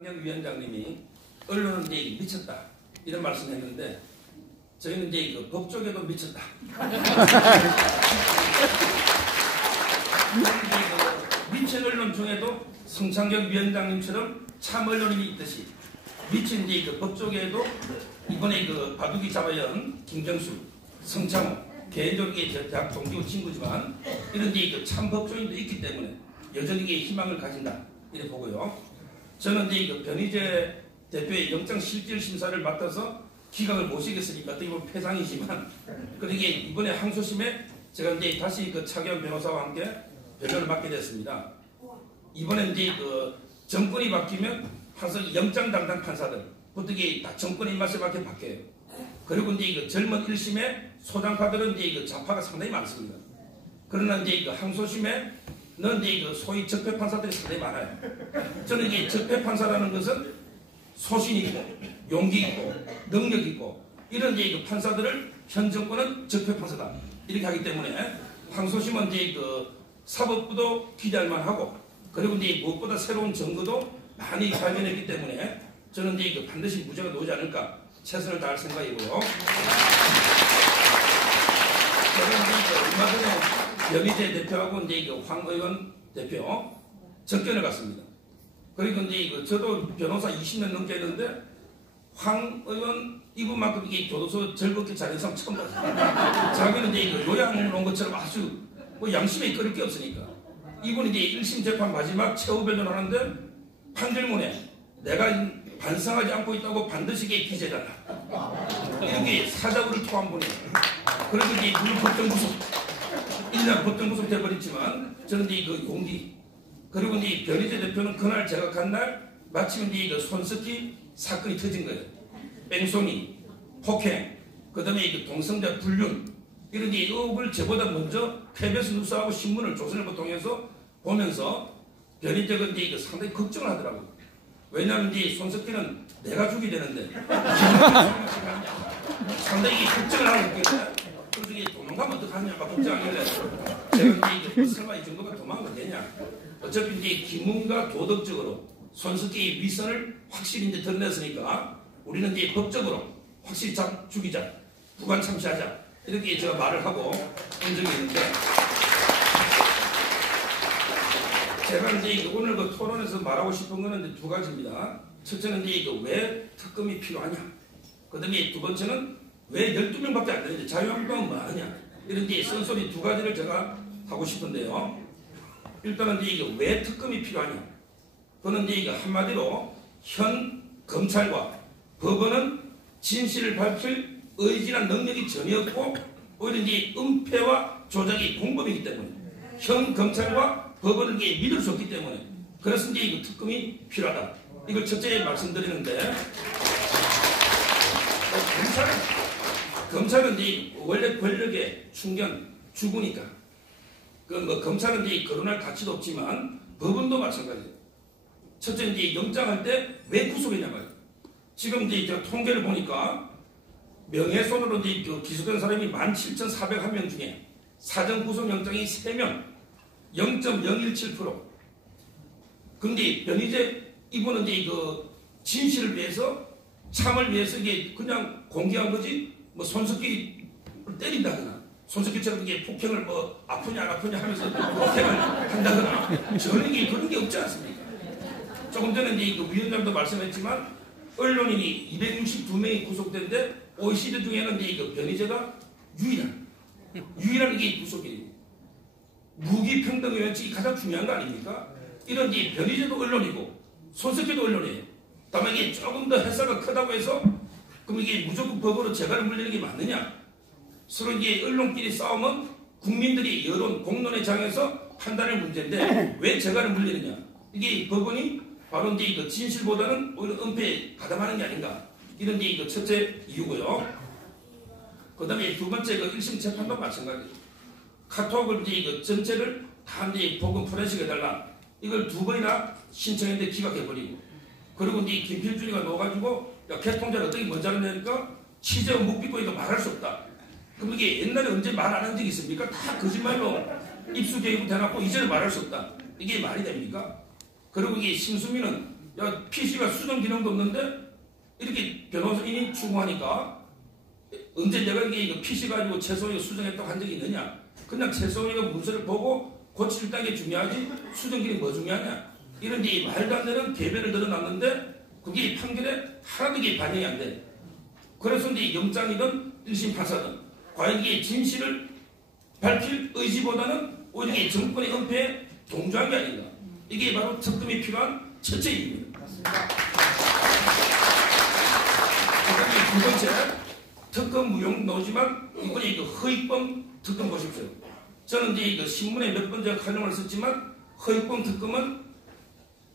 위원장님이 언론은 이제 미쳤다 이런 말씀했는데 저희는 이제 그 법조계도 미쳤다. 미친 언론 중에도 성창경 위원장님처럼 참 언론인이 있듯이 미친 이제 그 법조계에도 이번에 그 바둑이 잡아연 김경수, 성창호 개인적으로 대학 동기고 친구지만 이런 이제 그 참 법조인도 있기 때문에 여전히 희망을 가진다 이렇게 보고요. 저는 이제 그 변희재 대표의 영장 실질 심사를 맡아서 기각을 모시겠으니까 어떻게 보면 패상이지만 그러기에 이번에 항소심에 제가 이제 다시 그 차기현 변호사와 함께 변론을 맡게 됐습니다. 이번에 이제 그 정권이 바뀌면 항상 영장 담당 판사들 어떻게 다 정권의 입맛에 맞게 바뀌어요. 그리고 이제 그 젊은 1심의 소장파들은 이제 그 좌파가 상당히 많습니다. 그러나 이제 그 항소심에는 이제 그 소위 적폐 판사들이 상당히 많아요. 저는 이게 적폐 판사라는 것은 소신 있고 용기 있고 능력 있고 이런 이제 그 판사들을 현 정권은 적폐 판사다 이렇게 하기 때문에 항소심은 이제 그 사법부도 기대할 만하고 그리고 이제 무엇보다 새로운 증거도 많이 발견했기 때문에 저는 이제 그 반드시 무죄가 나오지 않을까 최선을 다할 생각이고요. 저는 이제 얼마 전에 변희재 대표하고 이제 그 황 의원 대표 접견을 갔습니다. 그리고 이제 그 저도 변호사 20년 넘게 했는데 황 의원 이분만큼 이게 교도소 즐겁게 잘하는 사람 처음 봤어요. 자기는 이제 그 요양을 온 것처럼 아주 뭐 양심에 끓일 게 없으니까 이분이 이제 1심 재판 마지막 최후 변론을 하는데 판결문에 내가 반성하지 않고 있다고 반드시 기재해달라 이렇게 사자구를 토한 분이에요. 그래서 이제 물론 법정 구속 1년 법정 구속 돼버렸지만 저는 이제 그 용기 그리고 이제 변희재 대표는 그날 제가 간 날 마침 이제 그 손석희 사건이 터진 거예요. 뺑소니, 폭행, 그 다음에 그 동성자 불륜 이런 게 의혹을 저보다 먼저 KBS 뉴스하고 신문을 조선일보 통해서 보면서 변희재가 이제 그 상당히 걱정을 하더라고요. 왜냐하면 이제 손석희는 내가 죽이 되는데 상당히 걱정을 하고 있거든요. 그래서 이게 도망가면 어떡하냐 걱정하길래 제가 이제 설마 이 정도가 도망가면 되냐. 어차피 이제 기문과 도덕적으로 손석희의 위선을 확실히 이제 드러냈으니까 우리는 이제 법적으로 확실히 죽이자, 부관 참시하자 이렇게 제가 말을 하고 온 적이 있는데 제가 이제 오늘 그 토론에서 말하고 싶은 거는 이제 두 가지입니다. 첫째는 이제 왜 특검이 필요하냐. 그 다음에 두 번째는 왜 12명밖에 안 되는지 자유한국당은 뭐 하느냐. 이런 이제 쓴소리 두 가지를 제가 하고 싶은데요. 일단은 이제 왜 특검이 필요하냐. 그는 이제 한마디로 현 검찰과 법원은 진실을 밝힐 의지나 능력이 전혀 없고 오히려 이제 은폐와 조작이 공범이기 때문에 현 검찰과 법원을 믿을 수 없기 때문에 그래서 이제 이 특검이 필요하다. 이걸 첫째 말씀드리는데 검찰은 이제 원래 권력의 충견 주구니까 그 뭐 검찰은 이제 거론할 가치도 없지만 법원도 마찬가지예요. 첫째 이제 영장할 때 왜 구속했냐 말이에요. 지금 이제 제가 통계를 보니까 명예훼손으로 이제 기소된 사람이 17,401명 중에 사전 구속영장이 3명 0.017%. 근데 변희재 이분은 이제 그 진실을 위해서 참을 위해서 이게 그냥 공개한 거지 뭐 손석희를 때린다거나 손석희처럼 이게 폭행을 뭐 아프냐 안 아프냐 하면서 폭행을 한다거나 저는 이게 그런 게 없지 않습니까? 조금 전에 이제 그 위원장도 말씀했지만 언론인이 262명이 구속된데 OECD 중에는 이제 그 변희재가 유일한 이게 구속이에요. 무기평등의 원칙이 가장 중요한 거 아닙니까? 이런 이제 변희재도 언론이고 손석희도 언론이에요. 다만 이게 조금 더 햇살가 크다고 해서 그럼 이게 무조건 법으로 재갈을 물리는 게 맞느냐? 서로 이제 언론끼리 싸우면 국민들이 여론, 공론의 장에서 판단할 문제인데 왜 재갈을 물리느냐? 이게 법원이 바로 이제 그 진실보다는 오히려 은폐에 가담하는 게 아닌가? 이런 이제 그 첫째 이유고요. 그 다음에 두 번째 그 1심 재판도 마찬가지. 카톡을 이제 그 전체를 다 이제 복음 포렌식 해달라. 이걸 2번이나 신청했는데 기각해버리고. 그리고 이제 김필준이가 넣어가지고 야, 개통자를 어떻게 먼저 하느냐니까 취재원 묵비권이니까 말할 수 없다. 그럼 이게 옛날에 언제 말 안 한 적이 있습니까? 다 거짓말로 입수 계획부터 해놨고 이제는 말할 수 없다. 이게 말이 됩니까? 그리고 이게 심수민은 야, PC가 수정 기능도 없는데 이렇게 변호사인이 추궁하니까 언제 내가 이게 PC 가지고 최소위가 수정했다고 한 적이 있느냐? 그냥 최소위가 문서를 보고 고칠 게 중요하지 수정 기능이 뭐 중요하냐? 이런 데 말도 안 되는 개변을 늘어놨는데 그게 판결에 하나도 이게 반영이 안 돼. 그래서 이제 영장이든 1심 판사든 과연 이게 진실을 밝힐 의지보다는 오히려 이게 정권의 은폐에 동조한 게 아닌가. 이게 바로 특검이 필요한 첫째 이유입니다. 두 번째, 특검 무용 나오지만 이번에 이거 허위범 특검 보십시오. 저는 이제 이거 신문에 몇 번 제가 칼럼을 썼지만 허위범 특검은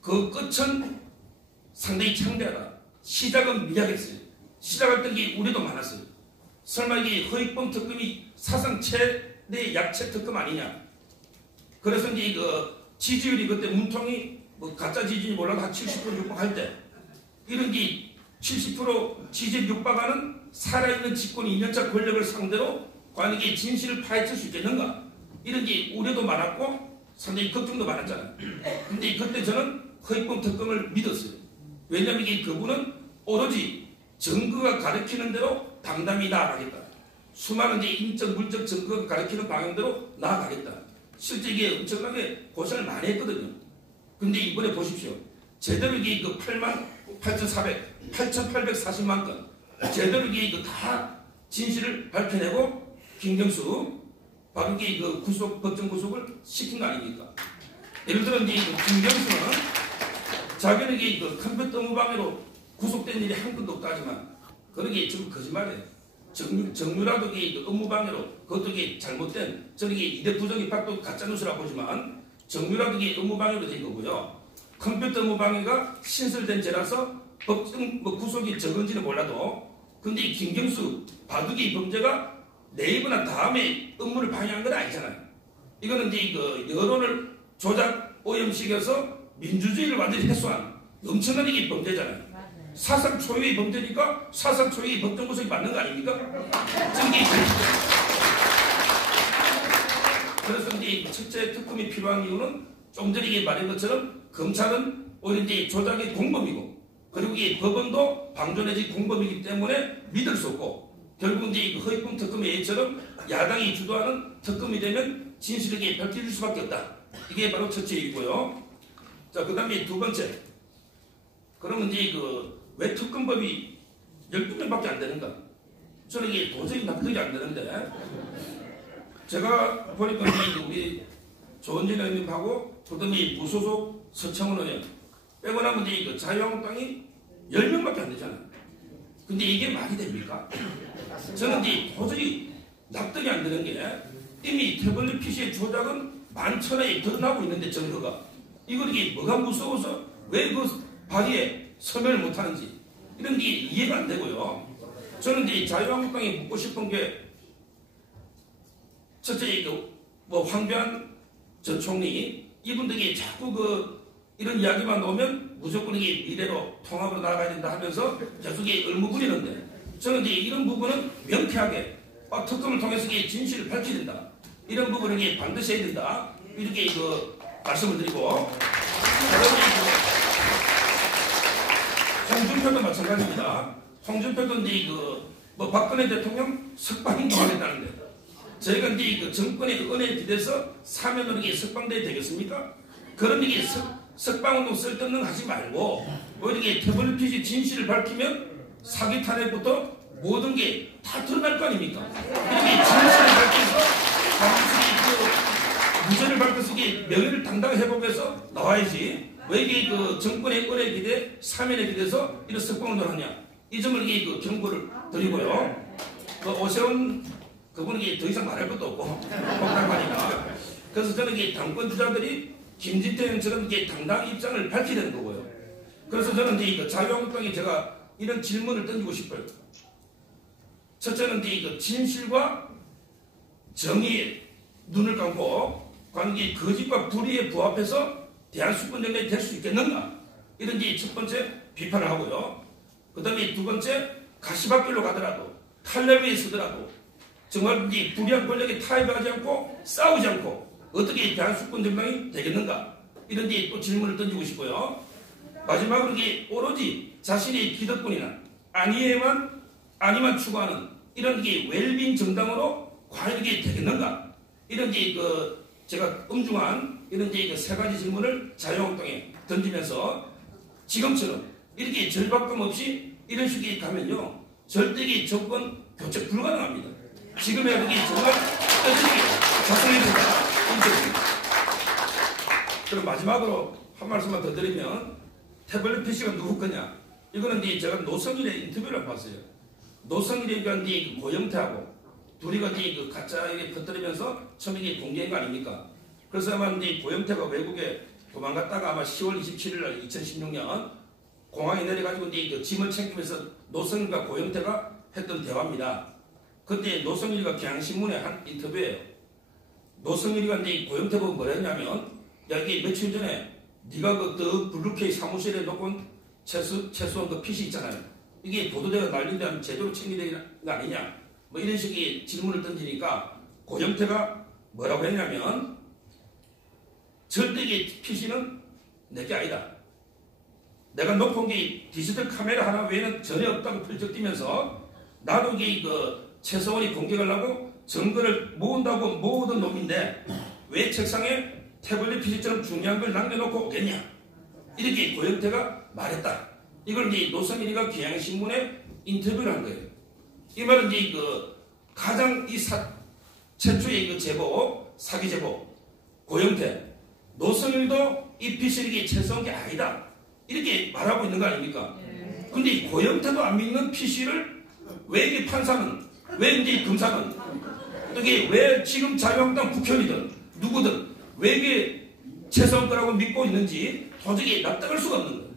그 끝은 상당히 창대하다. 시작은 미약했어요. 시작할 때 이게 우려도 많았어요. 설마 이게 허위범 특검이 사상 최대 약체 특검 아니냐. 그래서 이제 이거 지지율이 그때 문통이 뭐 가짜 지지율이 몰라도 한 70% 육박할 때 이런 게 70% 지지율 육박하는 살아있는 집권 2년차 권력을 상대로 과연 이게 진실을 파헤칠 수 있겠는가? 이런 게 우려도 많았고 상당히 걱정도 많았잖아요. 근데 그때 저는 허위범 특검을 믿었어요. 왜냐하면 이게 그분은 오로지 증거가 가르치는 대로 당당히 나아가겠다. 수많은 이제 인적, 물적 증거가 가르치는 방향대로 나아가겠다. 실제 이게 엄청나게 고생을 많이 했거든요. 근데 이번에 보십시오. 제대로 이게 그 8,840만 건 제대로 이게 그 다 진실을 밝혀내고 김경수 바로 이게 그 구속 법정 구속을 시킨 거 아닙니까? 예를 들어 이제 그 김경수는 자기는 이게 그 컴퓨터 업무방해로 구속된 일이 한 건도 없다지만 그런 게 좀 거짓말이에요. 정유라도 이게 그 업무방해로 그것도 이게 잘못된 저는 이게 이대 부정이 박도 가짜뉴스라 보지만 정유라도 이게 업무방해로 된 거고요. 컴퓨터 업무방해가 신설된 죄라서 법정 뭐 구속이 적은지는 몰라도 근데 이 김경수 바둑이 범죄가 네이버나 다음에 업무를 방해한 건 아니잖아요. 이거는 이제 이거 여론을 조작 오염시켜서 민주주의를 완전히 해소한 엄청난 이게 범죄잖아요. 사상 초유의 범죄니까 사상 초유의 법정 구속이 맞는 거 아닙니까? 그래서 이제 첫째 특검이 필요한 이유는 좀 전에 이게 말한 것처럼 검찰은 오히려 이제 조작의 공범이고 그리고 이 법원도 방조 내지 공범이기 때문에 믿을 수 없고 결국 이제 허위범 특검의 예처럼 야당이 주도하는 특검이 되면 진실에게 밝혀질 수밖에 없다. 이게 바로 첫째 이유고요. 자, 그 다음에 두 번째. 그러면 이제 왜 특검법이 12명밖에 안 되는가? 저는 이게 도저히 납득이 안 되는데 제가 보니까 우리 조원진 의원님하고 그다음에 무소속 서청원 의원 빼고 나면 이제 자유한국당이 10명밖에 안 되잖아요. 근데 이게 말이 됩니까? 저는 이제 도저히 납득이 안 되는 게 이미 태블릿 PC의 조작은 만천하에 드러나고 있는데 증거가 이걸 이게 뭐가 무서워서 왜 그 발의에 서명을 못하는지 이런 게 이해가 안 되고요. 저는 이제 자유한국당에 묻고 싶은 게 첫째 뭐 황교안 전 총리 이분들이 자꾸 이런 이야기만 나오면 무조건 이게 미래로 통합으로 나가야 된다 하면서 계속 얼무부리는데 저는 이제 이런 부분은 명쾌하게 특검을 통해서 진실을 밝혀야 된다. 이런 부분을 반드시 해야 된다. 이렇게 말씀을 드리고 홍준표도 마찬가지입니다. 홍준표도 이제 뭐 박근혜 대통령 석방도 하겠다는데 저희가 이제 정권의 은혜에 기대서 사면으로 석방돼야 되겠습니까? 그런 얘기 석방운동 쓸데없는 거 하지 말고 뭐 이렇게 태블릿 PC 진실을 밝히면 사기 탄핵부터 모든 게 다 드러날 거 아닙니까? 이렇게 진실을 밝혀서 무죄를 밝혀서 명예를 당당히 회복해서 나와야지 왜 이게 정권의 은혜 기대 사면에 기대서 이런 석방운동을 하냐 이 점을 경고를 드리고요. 오세훈 그분은 더 이상 말할 것도 없고 복잡하니까 그래서 저는 당권 주자들이 김진태 의원처럼 당당한 입장을 밝혀야 되는 거고요. 그래서 저는 이제 자유한국당에 제가 이런 질문을 던지고 싶어요. 첫째는 이제 진실과 정의에 눈을 감고 관계 거짓과 불의에 부합해서 대한수권연맹이 될 수 있겠는가? 이런 첫 번째 비판을 하고요. 그 다음에 두 번째 가시밭길로 가더라도 칼날위에 서더라도 정말 불의한 권력에 타협하지 않고 싸우지 않고 어떻게 대한수권연맹이 되겠는가? 이런 또 질문을 던지고 싶고요. 마지막으로 이게 오로지 자신의 기득권이나 안위만 추구하는 이런 게 웰빙 정당으로 과연 이게 되겠는가? 이런 게 제가 엄중한 이런 게 세 가지 질문을 자유한국당에 던지면서 지금처럼 이렇게 절박감 없이 이런 식으로 가면요 절대 이 정권 교체 불가능합니다. 지금의 이게 정말 자성이 된다. 그럼 마지막으로 한 말씀만 더 드리면 태블릿 PC가 누구 거냐? 이거는 제가 노성일의 인터뷰를 봤어요. 노성일이가 고영태하고 둘이가 가짜에 퍼뜨리면서 처음에 공개한 거 아닙니까? 그래서 아마 고영태가 외국에 도망갔다가 아마 10월 27일 날 2016년 공항에 내려가지고 짐을 챙기면서 노성일과 고영태가 했던 대화입니다. 그때 노성일이가 경향신문에 한 인터뷰예요. 노성일이가 고영태 보고 뭐라 했냐면 야 이게 며칠 전에 네가 그 블루케이 사무실에 놓고 최소한 그 PC 있잖아요. 이게 보도대가 날린다면 제대로 챙겨야 되는 거 아니냐? 뭐 이런 식의 질문을 던지니까 고영태가 뭐라고 했냐면 절대 이 PC는 내게 아니다. 내가 놓고 온 게 디지털 카메라 하나 외에는 전혀 없다고 펼쳐뛰면서 나도 이게 최소한이 공격하려고 증거를 모은다고 모으던 놈인데 왜 책상에 태블릿 PC처럼 중요한 걸 남겨놓고 오겠냐? 이렇게 고영태가 말했다. 이걸 노성일이가 경향신문에 인터뷰를 한 거예요. 이 말은 가장 최초의 제보, 사기 제보, 고영태, 노성일도 이 PC를 최소한 게 아니다. 이렇게 말하고 있는 거 아닙니까? 근데 고영태도 안 믿는 PC를 왜 이게 판사는, 왜 이제 검사는, 이게 왜 지금 자유한국당 국회의원이든 누구든 왜 이게 최소한 거라고 믿고 있는지 도저히 납득할 수가 없는 거예요.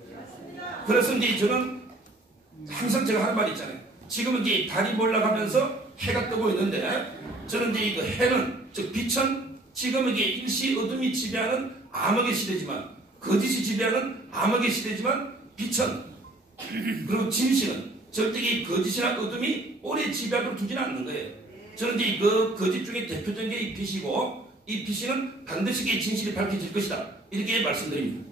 그래서 저는 항상 제가 하는 말이 있잖아요. 지금은 달이 올라가면서 해가 뜨고 있는데 저는 해는 즉 빛은 지금 일시 어둠이 지배하는 암흑의 시대지만 거짓이 지배하는 암흑의 시대지만 빛은 그리고 진실은 절대 거짓이나 어둠이 오래 지배하도록 두지는 않는 거예요. 저는 그 거짓 중에 대표적인 게 이 빛이고 이 빛은 반드시 진실이 밝혀질 것이다. 이렇게 말씀드립니다.